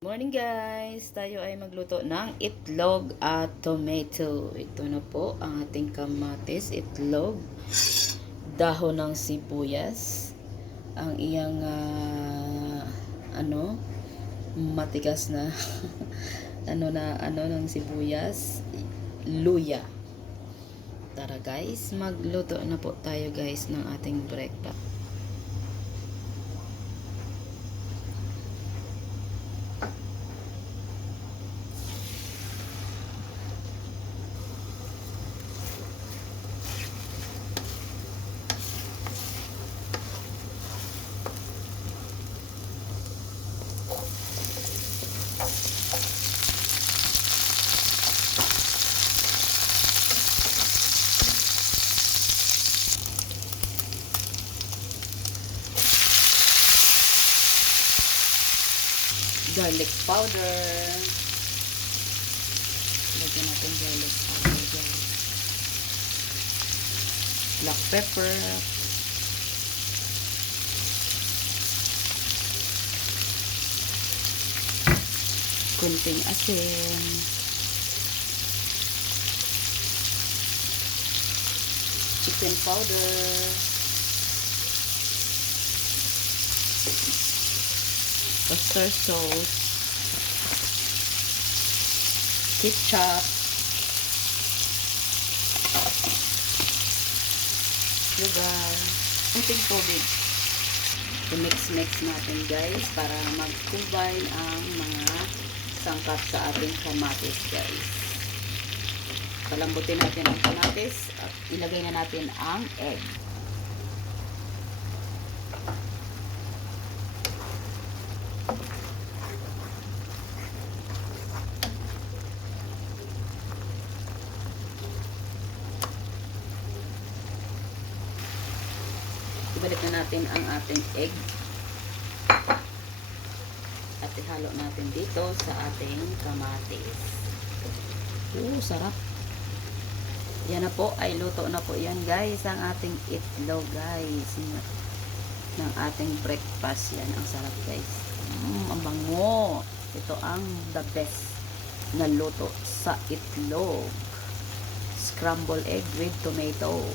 Morning guys! Tayo ay magluto ng itlog at tomato. Ito na po ang ating kamatis, itlog, dahon ng sibuyas, ang iyang ah, ano, matigas na ano na ano ng sibuyas, luya. Tara guys, magluto na po tayo guys ng ating breakfast. Garlic powder. Lagyan natin garlic powder guys. Black pepper. Kunting asin. Chicken powder. Oyster sauce, ketchup, sugar, kunting tubig. I-mix-mix natin guys para mag-combine ang mga sangkap sa ating kamatis guys. Palambutin natin ang kamatis at ilagay na natin ang egg. Ibalik na natin ang ating egg. At ihalo natin dito sa ating kamatis. Oo sarap. Yan na po. Ay luto na po yan guys ang ating itlog guys. Ng ating breakfast. Yan ang sarap guys mm, ang bango. Ito ang the best na luto sa itlog. Scramble egg with tomato